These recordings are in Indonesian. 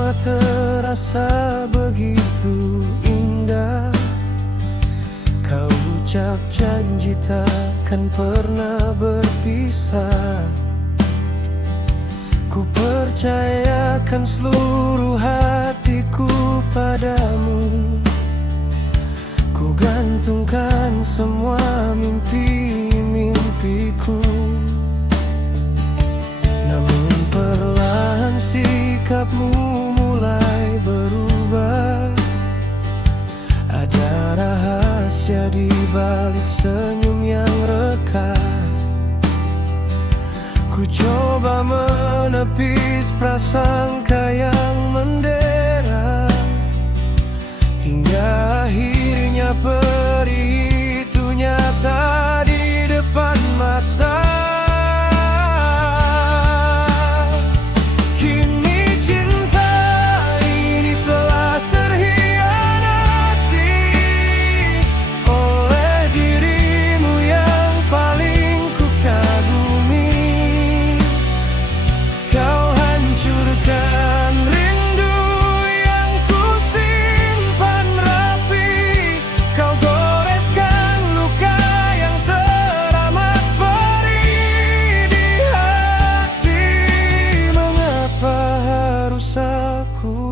semua terasa begitu indah. Kau ucap janji takkan pernah berpisah. Ku percayakan seluruh hatiku padamu. Ku gantungkan semua mimpi-mimpiku. Namun perlahan sikapmu mulai berubah. Ada rahasia di balik senyum yang reka. Ku coba menepis prasangka yang mendera, hingga akhirnya perih itu nyata di depan mata.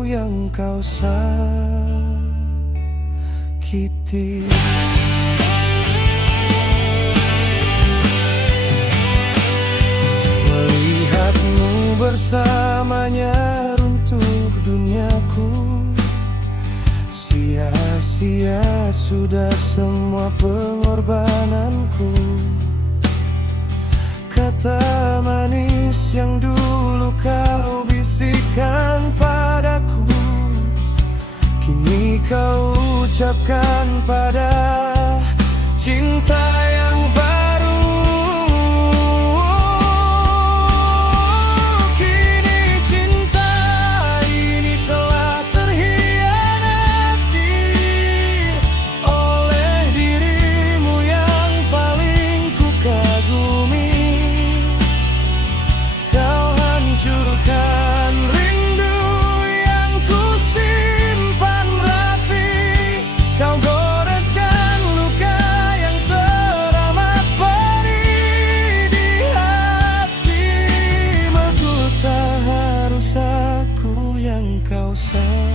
Yang kau sakiti. Melihatmu bersamanya runtuh duniaku. Sia-sia sudah semua pengorbananku. Kata manis yang dulu kau bisikan padaku, kini kau ucapkan pada cinta yang baru. Kini cinta ini telah terhianati oleh dirimu yang paling ku kagumi. Kau hancurkan rindu yang ku simpan rapi. Kau goreskan luka yang teramat perih di hati. Menurut tak harus aku yang kau sakiti.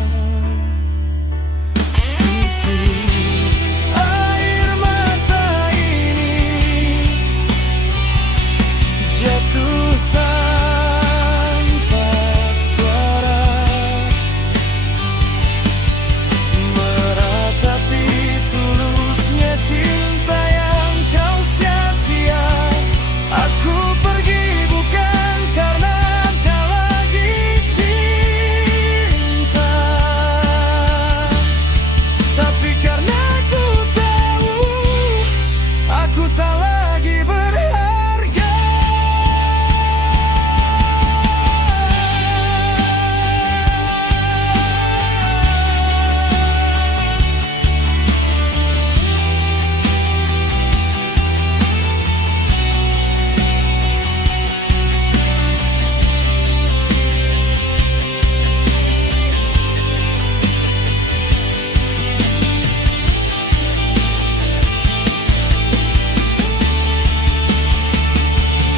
Air mata ini jatuh tanpa suara, meratapi tulusnya cinta yang kau sia-sia. Aku pergi bukan karena tak lagi cinta, tapi karena ku tahu aku tak lagi berharga.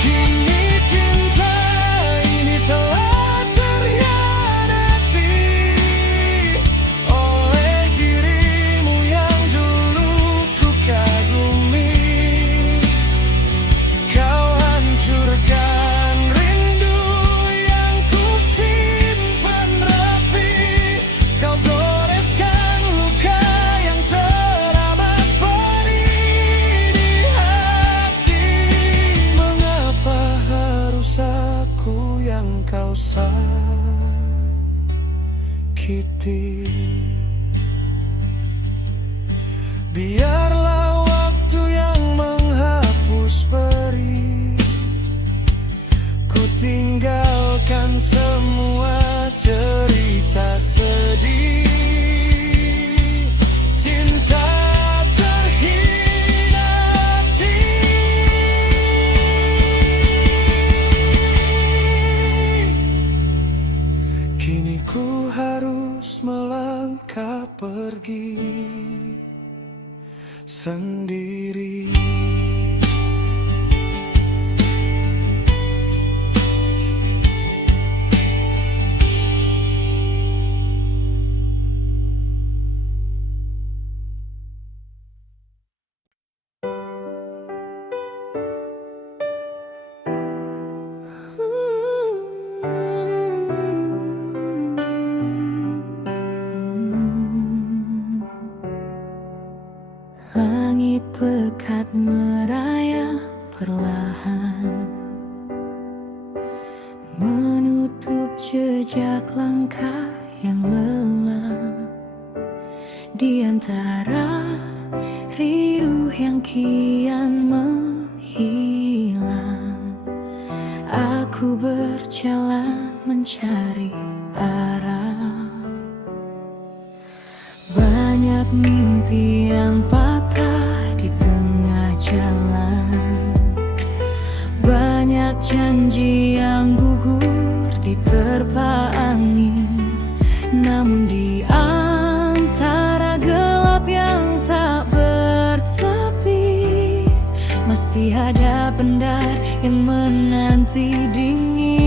Kini cinta ini telah terhianati oleh dirimu yang dulu ku kagumi. Kau hancurkan rindu yang ku simpan rapi. Kau goreskan luka yang teramat perih di hati. Mengapa harus aku yang kau sakiti? Biarlah waktu yang menghapus perih. Ku tinggalkan semua cerita sedih. Cinta terhianati. Kini Kini ku harus melangkah pergi sendiri. Langit pekat merayap perlahan, menutup jejak langkah yang lelah. Di antara riruh yang kian menghilang, aku berjalan mencari arah. Banyak mimpi yang patah di tengah jalan, banyak janji yang gugur diterpa angin. Namun di antara gelap yang tak bertepi, masih ada pendar yang menanti dingin.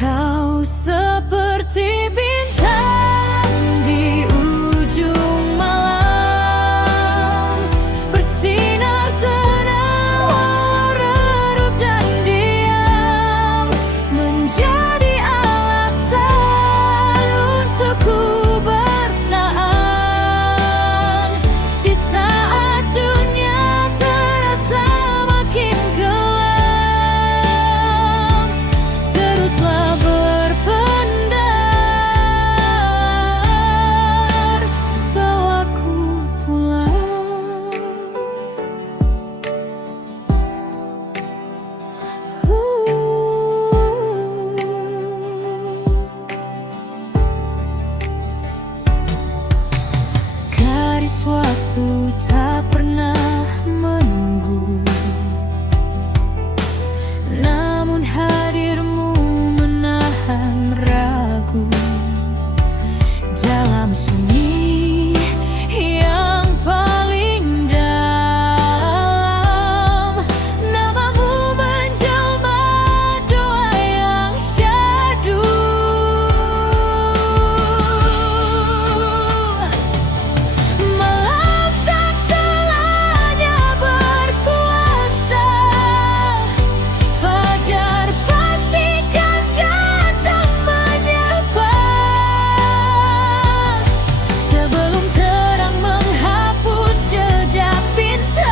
Kau seperti bintang di ujung malam, bersinar tenang walau redup dan diam, menjadi alasan untukku bertahan. Di saat dunia terasa makin gelap, teruslah berpendar, bawaku pulang. Garis waktu tak pernah menunggu, namun hadirmu menahan ragu. Dalam sunyi yang paling dalam, namamu menjelma doa yang syahdu. Malam tak selanya berkuasa, fajar pastikan datang menyapa. Sebelum terang menghapus jejak bintang,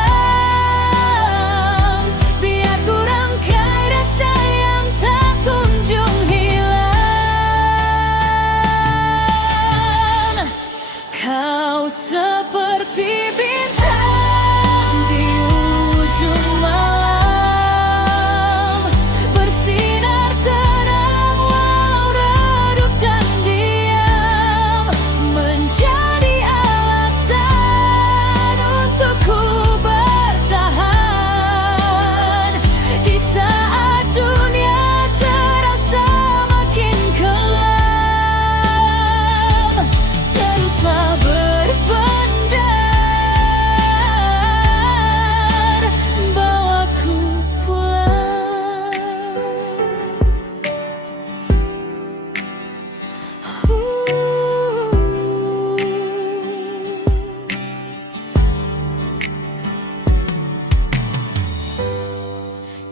biar ku rangkai rasa yang tak kunjung hilang. Kau seperti bintang di ujung malam, bersinar terang walau redup dan diam, menjadi alasan untukku bertahan. Di saat dunia terasa makin kelam, teruslah berpendar, bawaku pulang.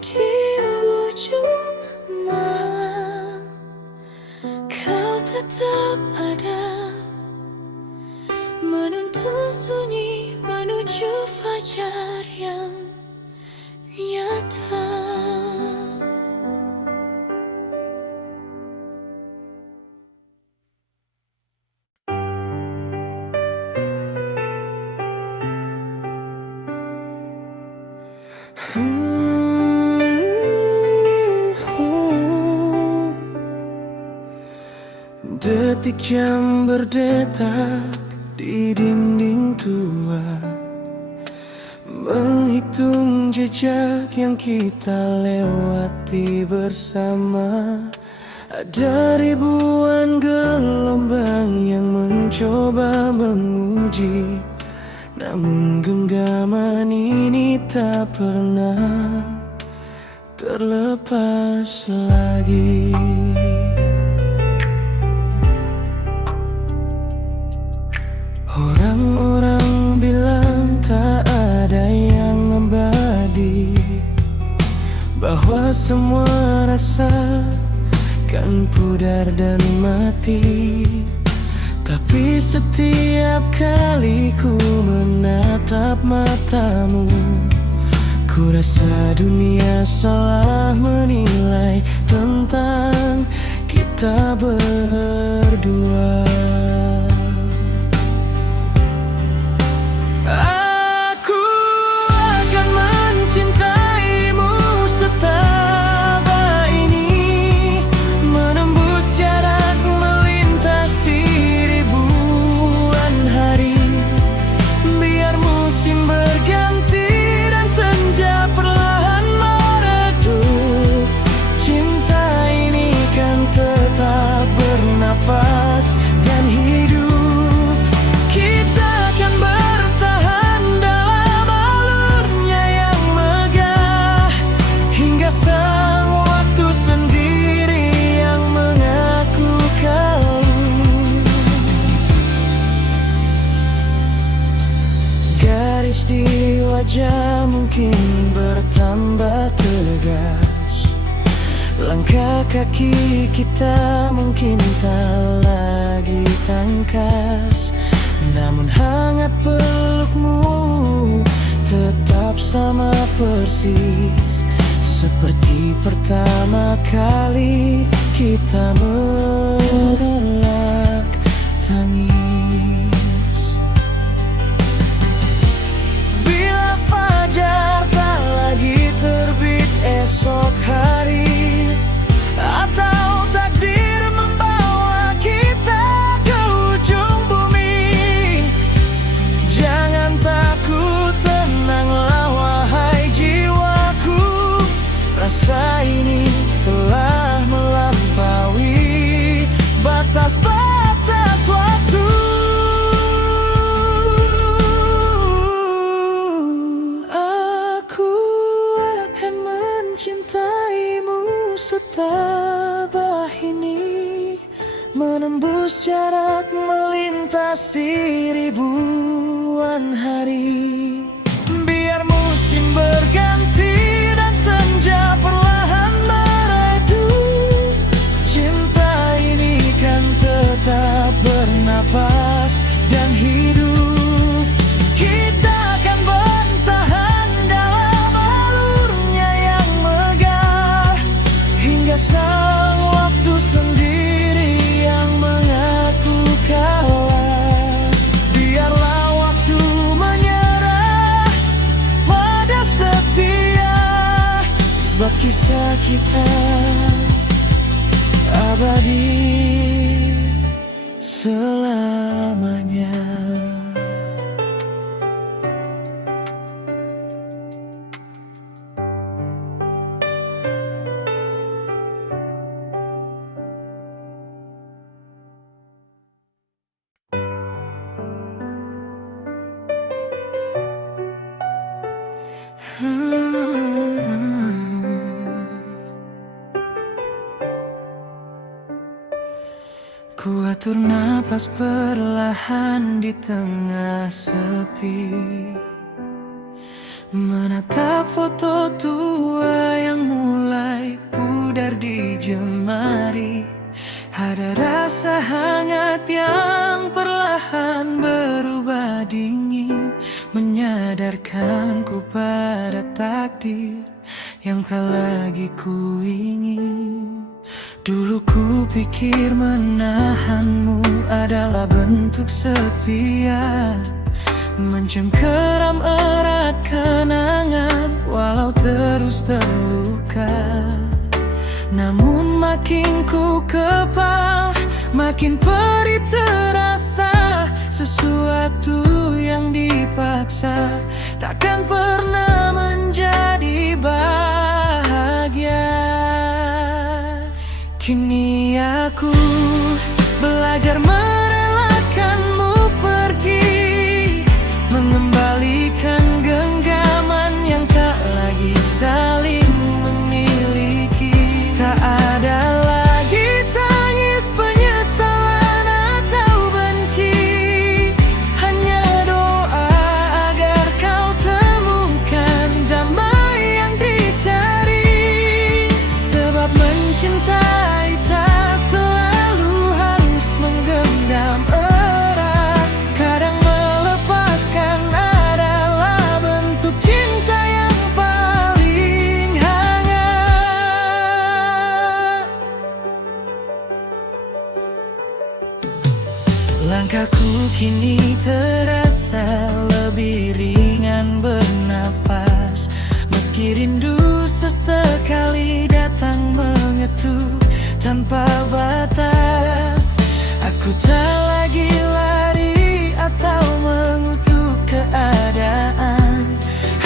Di ujung malam, kau tetap ada, menuntun sunyi menuju fajar yang nyata. Detik yang berdetak di dinding tua menghitung jejak yang kita lewati bersama. Ada ribuan gelombang yang mencoba menguji, namun genggaman ini tak pernah terlepas lagi. Orang-orang bilang tak ada yang abadi, bahwa semua rasa kan pudar dan mati. Tapi setiap kali ku menatap matamu, ku rasa dunia salah menilai tentang kita berdua. Aku akan mencintaimu setabah ini, menembus jarak melintasi ribuan hari. Biar musim berganti dan senja perlahan meredup, cinta ini kan tetap bernafas dan hidup. Kita akan bertahan dalam alurnya yang megah, hingga sang waktu sendiri yang mengaku kalah. Garis di wajah mungkin bertambah tegas, langkah kaki kita mungkin tak lagi tangkas, namun hangat pelukmu tetap sama persis, seperti pertama kali kita menolak tangis. Bila fajar tak lagi terbit esok hari, atau takdir membawa kita ke ujung bumi, jangan takut, tenanglah wahai jiwaku. Rasa ini telah melampaui batas-batas waktu. Aku akan mencintaimu setabah ini, menembus jarak melintasi ribuan hari. Biar musim berganti dan senja perlahan meredup, cinta ini kan tetap bernapas dan hidup. Kita akan bertahan dalam alurnya yang megah, hingga sang waktu sendiri yang mengaku kalah. Biarlah waktu menyerah pada setia, sebab kisah kita abadi selamanya. Ku atur napas perlahan di tengah sepi, menatap foto tua yang mulai pudar di jemari. Ada rasa hangat yang perlahan berubah dingin, menyadarkanku pada takdir yang tak lagi ku ingin. Dulu ku pikir menahanmu adalah bentuk setia, mencengkeram erat kenangan walau terus terluka. Namun makin ku kepal, makin perih terasa sesuatu yang dipaksa. takkan pernah menjadi bahagia. Kini aku belajar merelakanmu pergi, mengembalikan genggaman yang tak lagi saling memiliki. Tak ada lagi tangis penyesalan atau benci, hanya doa agar kau temukan damai yang dicari. Sebab mencintai tak selalu harus menggenggam erat. Kadang melepaskan adalah bentuk cinta yang paling hangat. Langkahku kini terasa lebih ringan bernapas, meski rindu sesekali datang mengetuk tanpa batas. Aku tak lagi lari atau mengutuk keadaan,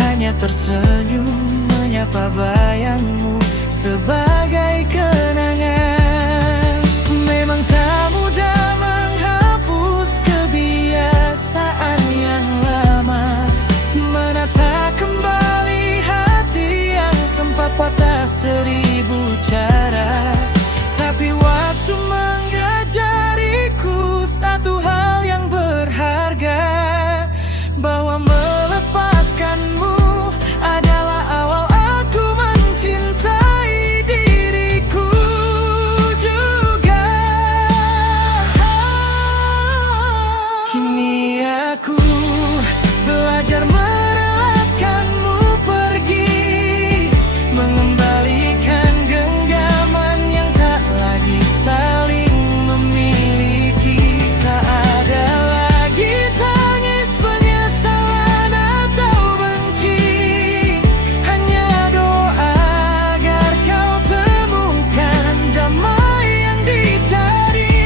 hanya tersenyum menyapa bayangmu sebagai kenangan. Memang tak mudah menghapus kebiasaan yang lama, menata kembali hati yang sempat patah seribu cara. Tapi waktu mengajariku satu hal yang berharga, bahwa melepaskanmu adalah awal aku mencintai diriku juga. Kini aku belajar merelakanmu pergi, mengembalikan genggaman yang tak lagi saling memiliki. Tak ada lagi tangis penyesalan atau benci, hanya doa agar kau temukan damai yang dicari.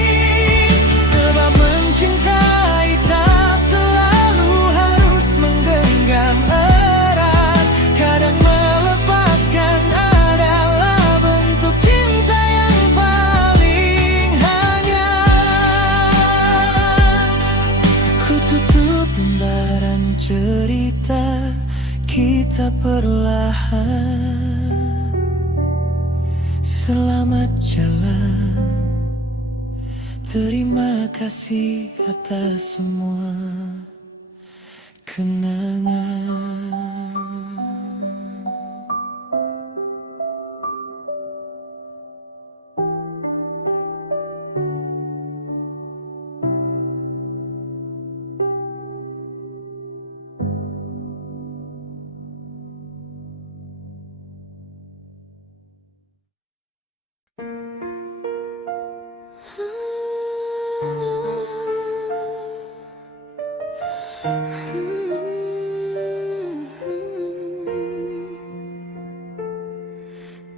Sebab mencintai tak selalu harus menggenggam erat. Kadang melepaskan adalah bentuk cinta yang paling hangat. Ku tutup lembaran cerita kita perlahan. Selamat jalan, terima kasih atas semua kenangan.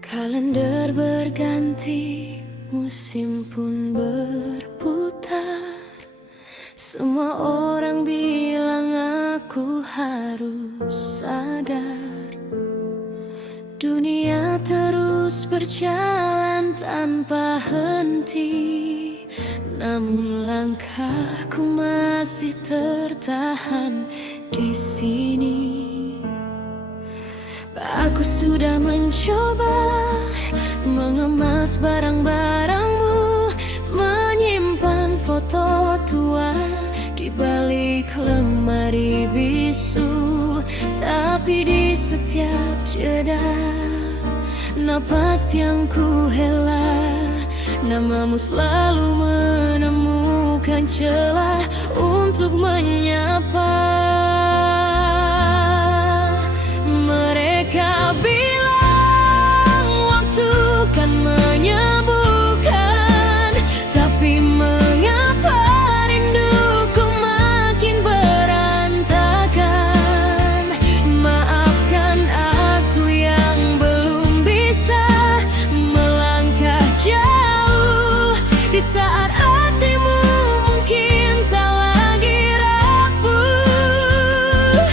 Kalender berganti, musim pun berputar. Semua orang bilang aku harus sadar, dunia terus berjalan tanpa henti. Namun langkahku masih tertahan di sini. Aku sudah mencoba mengemas barang-barangmu, menyimpan foto tua di balik lemari bisu. Tapi di setiap jeda napas yang ku hela, namamu selalu menemukan celah untuk menyapa. Mereka bilang waktu kan menyembuhkan, tapi mengapa rinduku makin berantakan? Maafkan aku yang belum bisa melangkah jauh di saat hatimu mungkin tak lagi rapuh.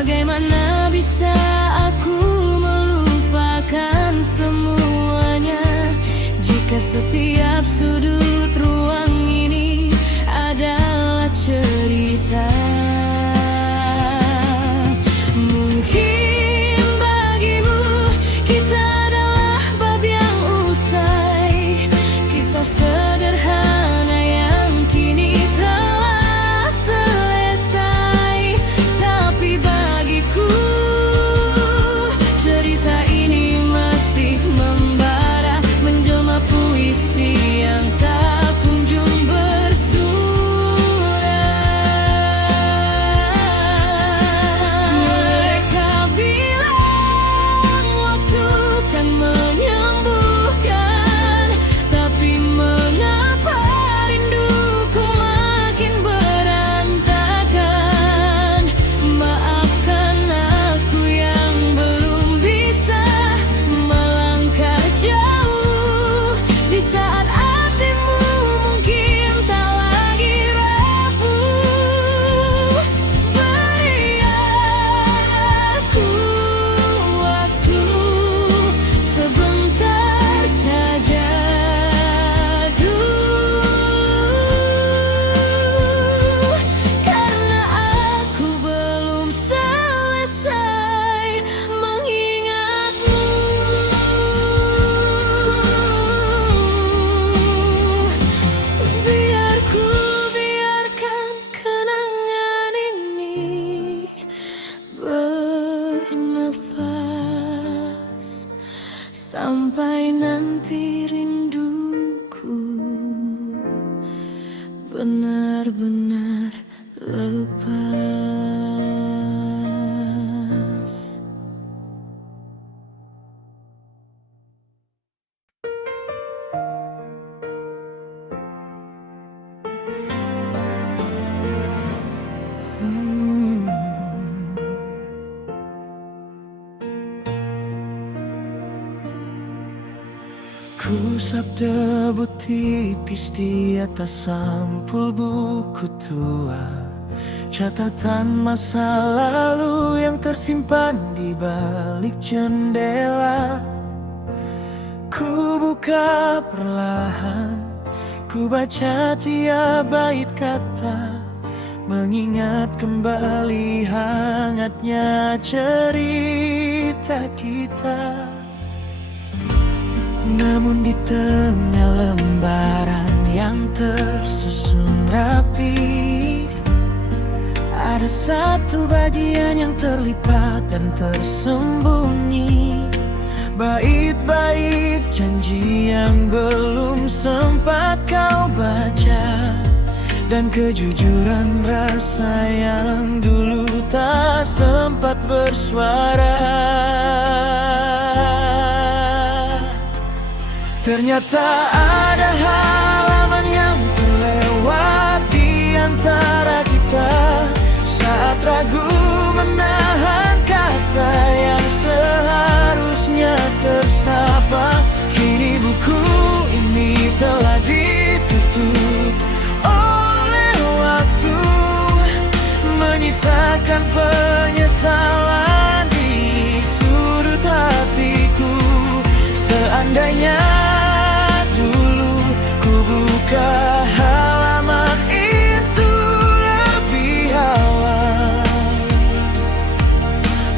Bagaimana bisa aku melupakan semuanya jika setiap sudut ruang ini adalah cerita. Mungkin bagimu kita adalah bab yang usai, kisah sederhana yang kini telah selesai. Tapi bagiku cerita ini masih membara, menjelma puisi yang tak kunjung bersuara. Mereka bilang waktu kan menyembuhkan, tapi mengapa rinduku makin berantakan? Maafkan aku yang belum bisa melangkah jauh di saat hatimu mungkin tak lagi rapuh. Beri aku waktu sebentar saja dulu, karena aku belum selesai mengingatmu. Biar ku biarkan kenangan ini bernafas sampai nanti rinduku benar-benar lepas. Ku usap debu tipis di atas sampul buku tua, catatan masa lalu yang tersimpan di balik jendela. Ku buka perlahan, ku baca tiap bait kata, mengingat kembali hangatnya cerita kita. Namun di tengah lembaran yang tersusun rapi, ada satu bagian yang terlipat dan tersembunyi. Bait-bait janji yang belum sempat kau baca, dan kejujuran rasa yang dulu tak sempat bersuara. Ternyata ada halaman yang terlewat di antara kita, saat ragu menahan kata yang seharusnya tersapa. Kini buku ini telah ditutup oleh waktu, menyisakan penyesalan di sudut hatiku. Seandainya dulu ku buka halaman itu lebih awal,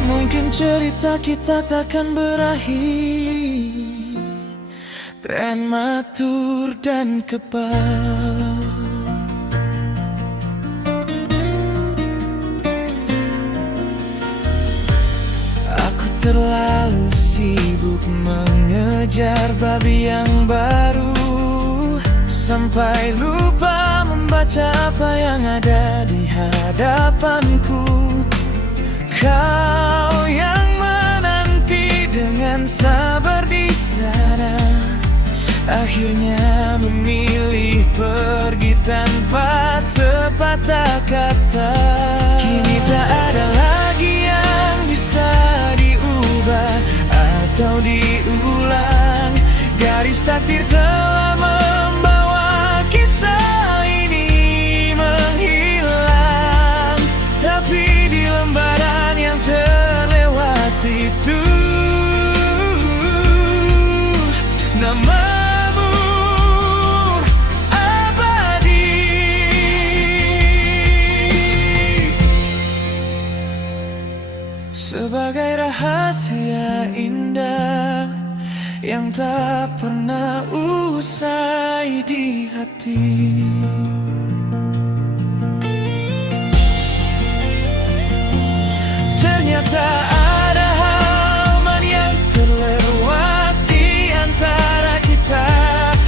mungkin cerita kita takkan berakhir prematur dan kebal. Aku terlalu sibuk mengejar babi yang baru, sampai lupa membaca apa yang ada di hadapanku. Kau yang menanti dengan sabar di sana, akhirnya memilih pergi tanpa sepatah kata. Kini tak ada lagi yang bisa diubah atau diulang. Garis takdir telah membawa kisah ini menghilang, tapi di lembaran yang sebagai rahasia indah yang tak pernah usai di hati. Ternyata ada halaman yang terlewati antara kita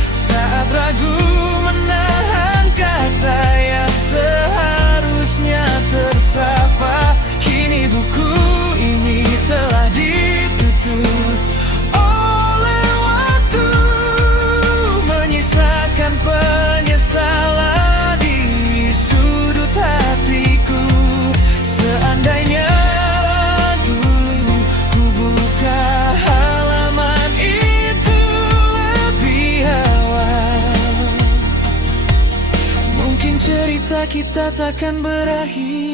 saat ragu menahan kata yang seharusnya tersapa. Kini buku ini telah ditutup oleh waktu, menyisakan penyesalan di sudut hatiku. Seandainya dulu ku buka halaman itu lebih awal, mungkin cerita kita takkan berakhir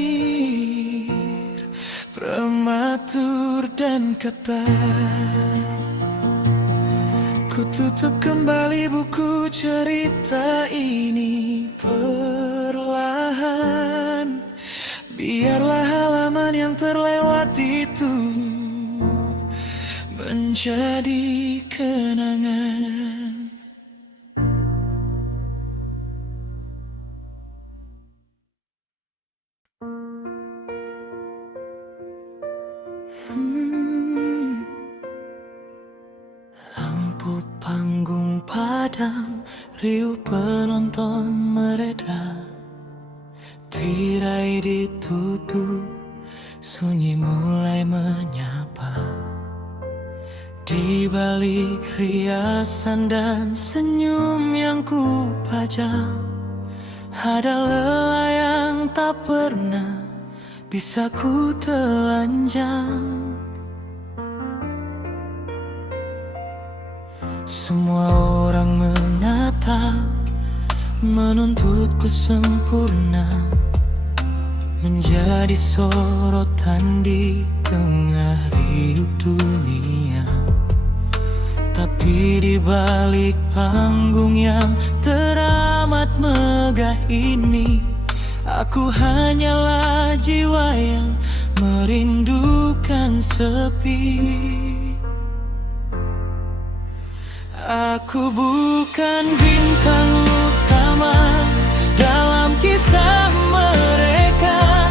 prematur dan ketat. Ku tutup kembali buku cerita ini perlahan. Biarlah halaman yang terlewati itu menjadi kenangan. Lampu panggung padam, riuh penonton mereda. Tirai ditutup, sunyi mulai menyapa. Di balik riasan dan senyum yang ku pajang, ada lelah yang tak pernah bisa ku telanjang. Semua orang menatap, menuntutku sempurna, menjadi sorotan di tengah riuh dunia. Tapi di balik panggung yang teramat megah ini, aku hanyalah jiwa yang merindukan sepi. Aku bukan bintang utama dalam kisah mereka,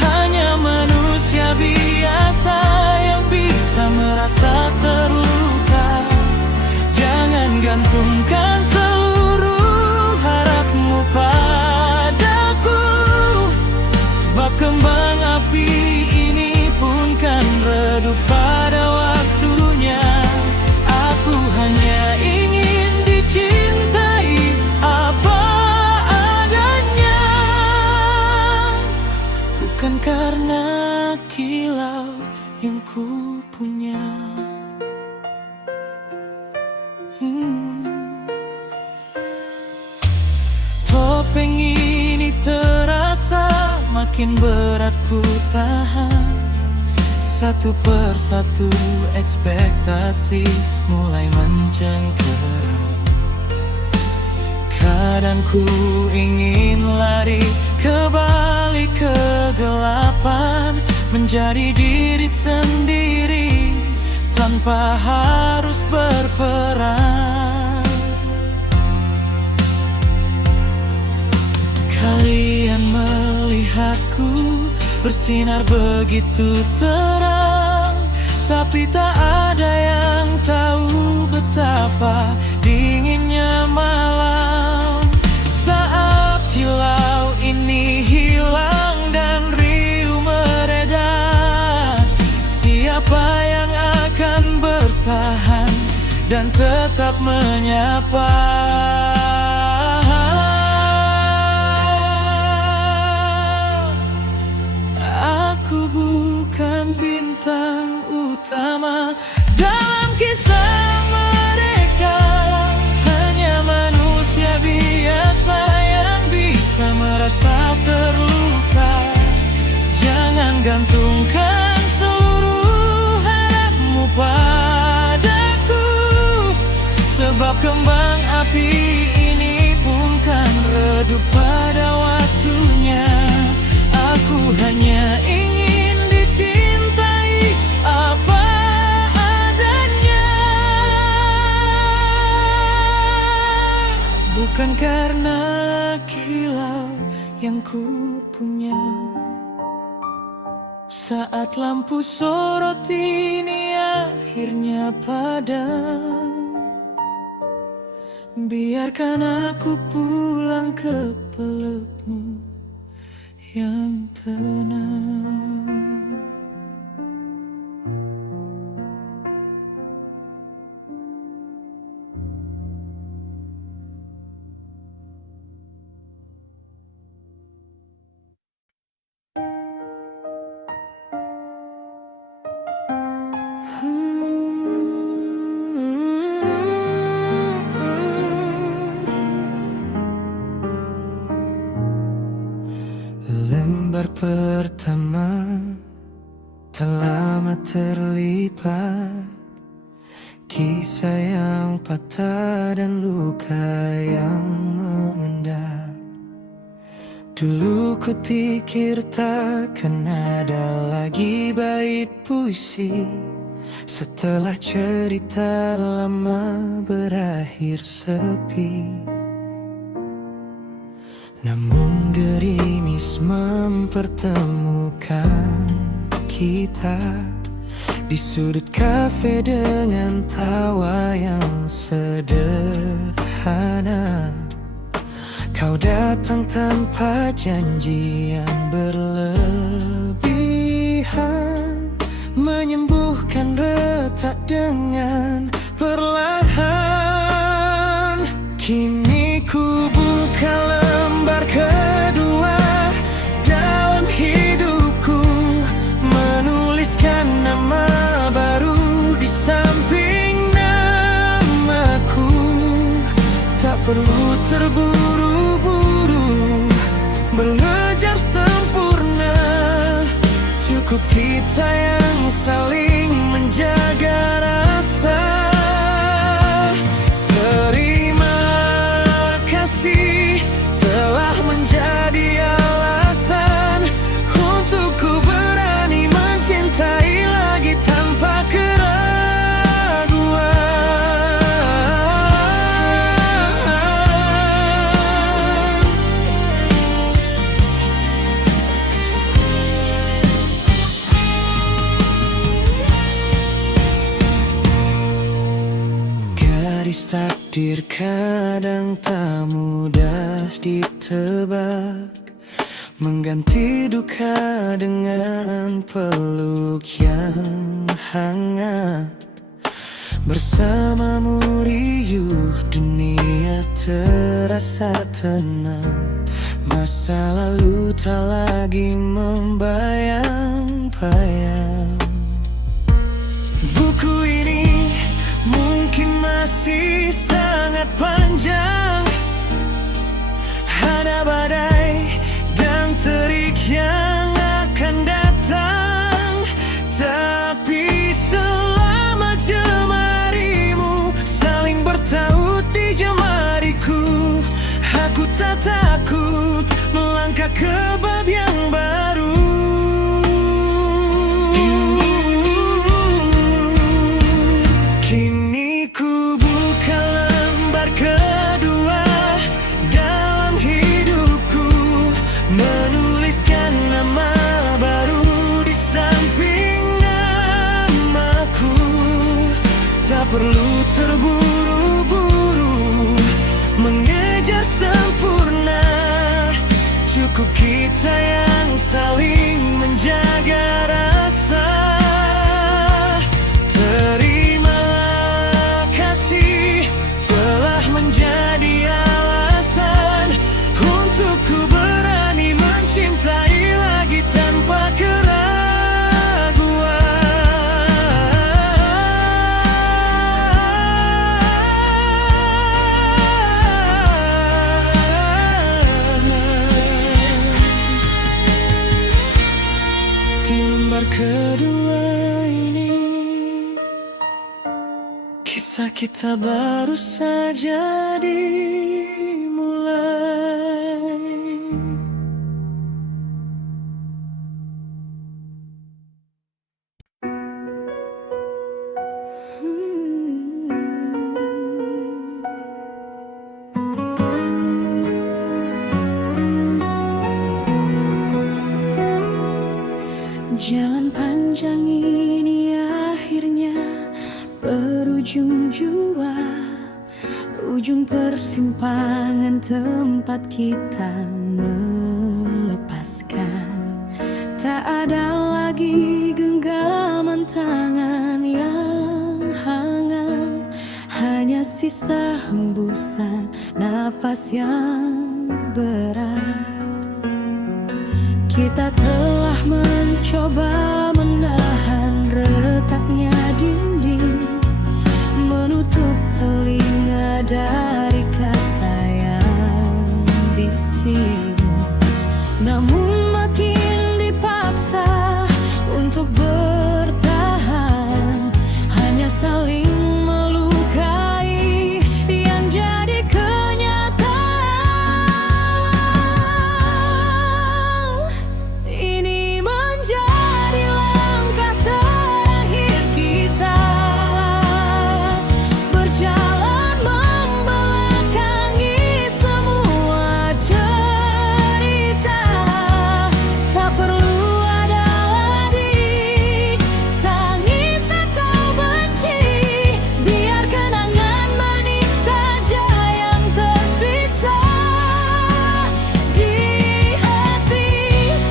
hanya manusia biasa yang bisa merasa terluka. Jangan gantungkan seluruh harapmu padaku, sebab kembang api ini pun kan redup pada waktunya. Aku hanya ingin dicintai apa adanya, bukan karena kilau yang ku punya. Topeng ini terasa makin berat ku tahan. Satu persatu ekspektasi mulai mencengkeram. Kadang ku ingin lari ke balik kegelapan, menjadi diri sendiri tanpa harus berperan. Kalian melihatku bersinar begitu terang, tapi tak ada yang tahu betapa dinginnya malam saat kilau ini hilang dan riuh mereda. Siapa yang akan bertahan dan tetap menyapa? Aku bukan bintang utama dalam kisah mereka, hanya manusia biasa yang bisa merasa terluka. Jangan gantungkan seluruh harapmu padaku, sebab kembang api ini pun kan redup pada waktunya. Aku hanya ingin dicintai yang ku punya. Saat lampu sorot ini akhirnya padam, biarkan aku pulang ke pelukmu yang tenang. Lembar pertama tak lama terlipat, kisah yang patah dan luka yang mengendap. Dulu ku pikir takkan ada lagi bait puisi, setelah cerita lama berakhir sepi. Namun gerimis mempertemukan kita di sudut kafe dengan tawa yang sederhana. Kau datang tanpa janji yang berlebihan, menyembuhkan retak dengan perlahan. Kini ku buka lembar kedua dalam hidupku, menuliskan nama baru di samping namaku. Tak perlu terburu-buru mengejar sempurna, cukup kita yang saling menjaga rasa. Terima kasih telah menjadi alasan untuk ku berani mencintai lagi tanpa keraguan. Garis takdir kadang tak mudah ditebak, mengganti duka dengan peluk yang hangat. Bersamamu riuh dunia terasa tenang, masa lalu tak lagi membayang-bayang. Buku ini mungkin masih sangat panjang, ada badai dan terik yang akan datang, tapi selama jemarimu saling bertaut di jemariku, aku tak takut melangkah ke bab yang baru. Kini ku buka lembar kedua dalam hidupku, menuliskan nama baru di samping namaku. Tak perlu terburu-buru mengejar sempurna, cukup kita yang saling menjaga rasa. Terima kasih telah menjadi alasan untuk ku berani mencintai lagi tanpa keraguan. Di lembar kedua ini, kisah kita baru saja dimulai. Jalan panjang ini akhirnya berujung jua, ujung persimpangan tempat kita melepaskan. Tak ada lagi genggaman tangan yang hangat, hanya sisa hembusan napas yang berat. Kita telah mencoba menahan retaknya dinding, menutup telinga dari kata yang bising. Namun makin dipaksa untuk bertahan, hanya saling melukai yang jadi kenyataan. Ini menjadi langkah terakhir kita, berjalan membelakangi semua cerita. Tak perlu ada lagi tangis atau benci, biar kenangan manis saja yang tersisa di hati.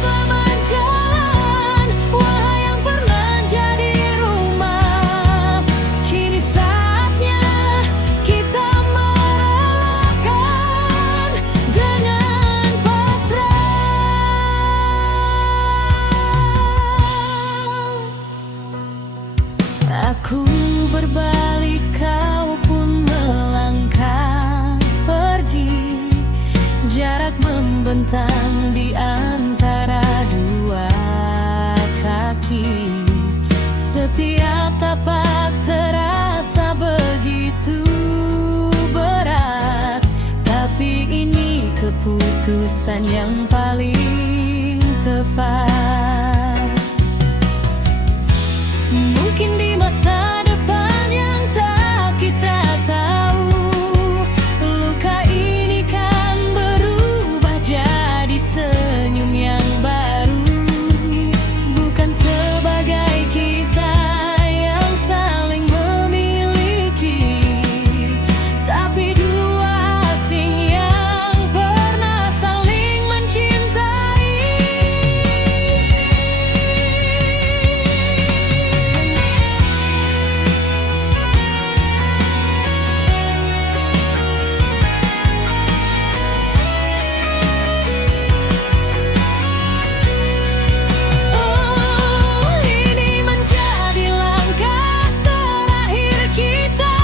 Selamat jalan, wahai yang pernah jadi rumah. Kini saatnya kita merelakan dengan pasrah. Aku berbalik, kau pun melangkah pergi. Jarak membentang di antara dua kaki. Setiap tapak terasa begitu berat, tapi ini keputusan yang paling tepat. Mungkin di masa depan yang tak kita tahu, luka ini kan berubah jadi senyum yang baru. Bukan sebagai kita yang saling memiliki, tapi dua asing yang pernah saling mencintai. Oh, ini menjadi langkah terakhir kita,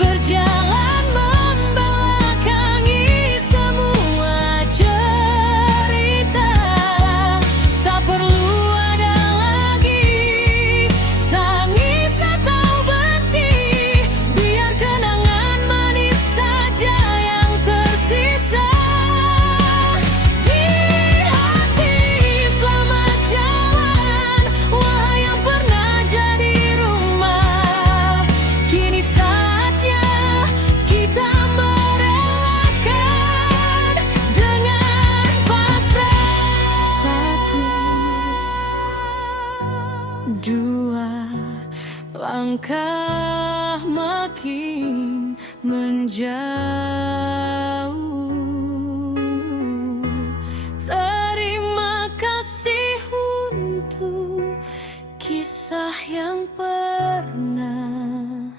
berjalan membelakangi semua cerita. Tak perlu ada lagi tangis atau benci, biar kenangan manis saja yang tersisa di hati. Selamat jalan, wahai yang pernah jadi rumah. Kini saatnya kita merelakan dengan pasrah. Satu, dua, langkah makin menjauh. Terima kasih untuk kisah yang pernah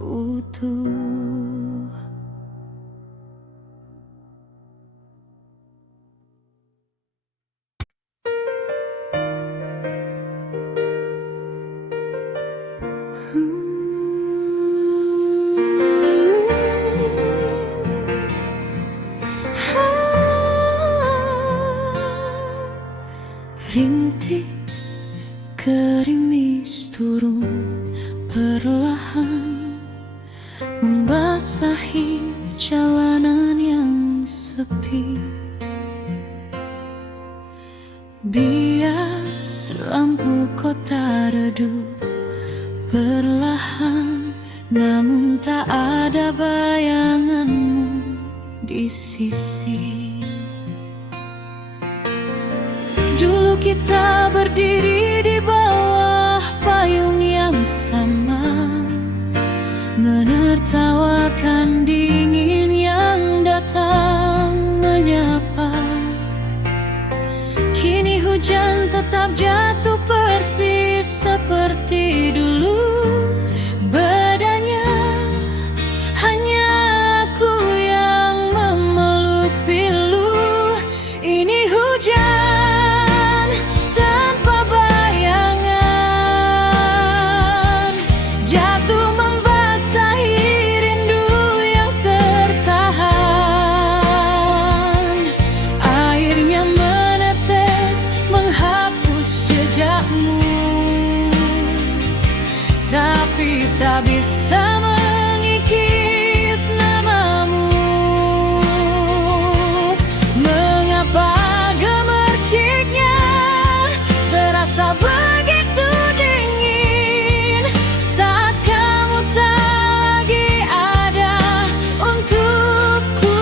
utuh. Rintik gerimis turun perlahan, membasahi jalanan yang sepi. Bias lampu kota redup perlahan, namun tak ada bayanganmu di sisi. kita berdiri di bawah payung yang sama, menertawakan dingin yang datang menyapa. Kini hujan tetap jatuh persis seperti dulu. Bedanya hanya aku yang memeluk pilu. Ini hujan tanpa bayangan, jatuh membasahi rindu yang tertahan. Airnya menetes menghapus jejakmu, tapi tak bisa mengikis namamu. Mengapa gemerciknya terasa begitu dingin saat kamu tak lagi ada untuk ku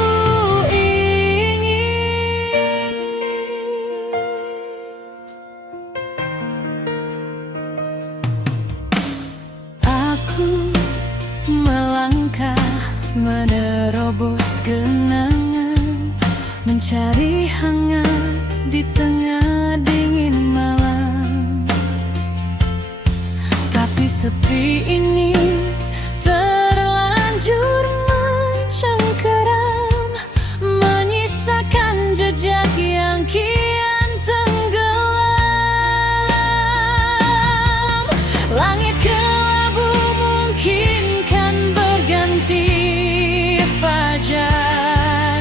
ingin. Aku melangkah menerobos genangan, mencari hangat di tengah dingin malam. Tapi sepi ini terlanjur mencengkeram, menyisakan jejak yang kian tenggelam. Langit kelabu mungkin kan berganti fajar,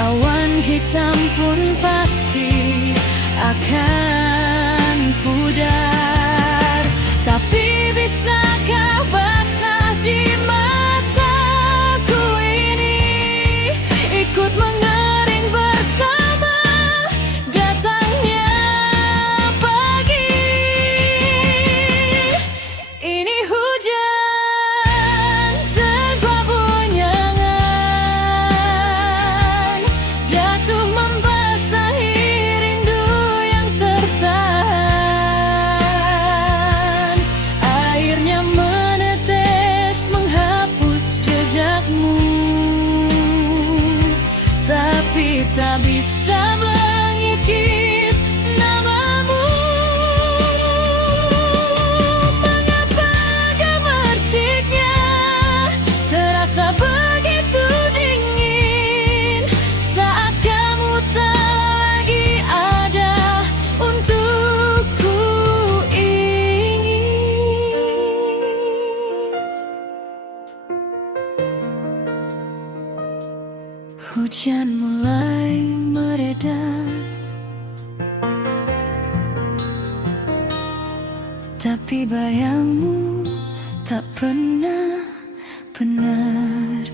awan hitam pun pasti akan pudar. Tapi bisakah basah di mataku ini ikut mengering bersama datangnya pagi? Ini hujan tanpa bunyangan, jatuh membasahi rindu yang tertahan. Airnya menetes menghapus jejakmu, tapi tak bisa mengikis namamu. Mengapa gemerciknya terasa begitu dingin saat kamu tak lagi ada untuk ku ingin. Hujan mulai mereda, tapi bayangmu tak pernah benar-benar